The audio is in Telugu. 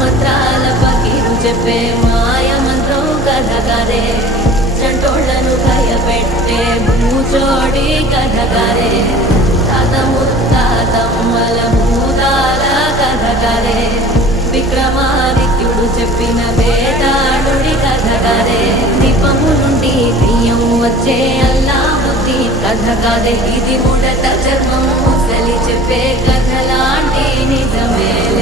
మంత్రాల పకీరు చెప్పే మాయ మంత్రం కథగారే చంటోళ్లను భయపెట్టే భూచోడి కథగారే తాత ముత్తాతమ్మల భూతాల కథగారే విక్రమాదిత్యుడు చెప్పిన వేదాళుడి కథగారే దీపము నుండి బియ్యం వచ్చే అల్లావుద్దీ కథ కాదే ఇది ముడత చర్మం ముసలి చెప్పే కథలాంటి నిజమేలే